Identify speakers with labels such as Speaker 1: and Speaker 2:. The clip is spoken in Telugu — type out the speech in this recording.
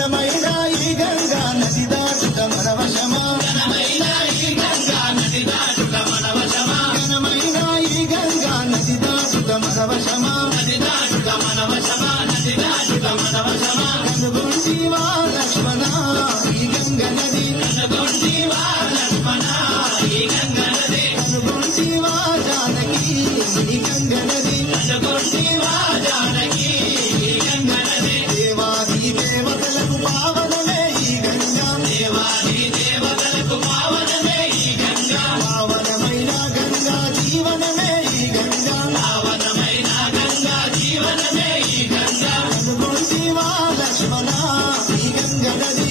Speaker 1: జనమైనా ఈ గంగా నది దాటుట మనవశమా
Speaker 2: జనమైనా ఈ గంగా నది దాటుట మనవశమా
Speaker 1: జనమైనా ఈ గంగా నది దాటుట మనవశమా
Speaker 2: నది దాటుట మనవశమా నది దాటుట మనవశమా
Speaker 1: కనుగొంటివా లక్ష్మణ ఈ గంగ నది.
Speaker 2: కనుగొంటివా లక్ష్మణ ఈ గంగ నది.
Speaker 1: కనుగొంటివా జానకి ఈ గంగ నది. जानकी गंगा नदी